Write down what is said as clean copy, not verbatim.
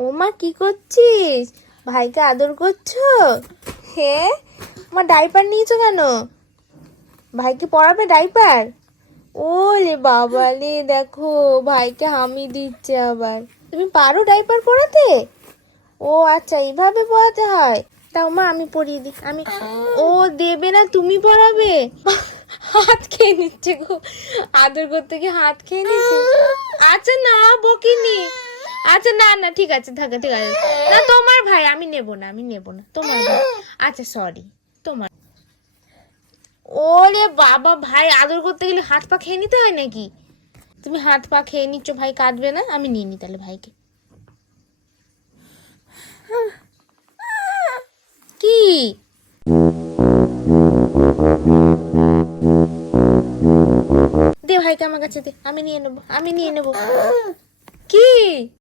ও মা, কি করছিস? ভাইকে আদর করছো? হে মা, ডাইপার নিয়েছো কেন? ভাইকে পরাবে ডাইপার? ওলে বাবা লে, দেখো ভাইকে হামি দিচ্ছে আবার। তুমি পারো ডাইপার পরাতে? ও আচ্ছা, এইভাবে পরাতে হয়। তাও মা, আমি পরিয়ে দিই। ও দেবে না, তুমি পরাবে? হাত খেয়ে নিচ্ছে গো, আদর করতে গিয়ে হাত খেয়ে নিচ্ছে। আচ্ছা না, বকিনি। আচ্ছা না না, ঠিক আছে, থাকে, ঠিক আছে। না, তোমার ভাই, আমি নেব না, তোমার ভাই। আচ্ছা সরি, তোমার। ওরে বাবা, ভাই আদর করতে গেলে হাত পা খেয়ে নিতে হয় নাকি? তুমি হাত পা খেয়ে নিচ্ছ, ভাই কাঁদবে না? আমি নিয়ে নি তাহলে ভাইকে। কি? দে ভাইকে আমার কাছে দে, আমি নিয়ে নেবো। কি?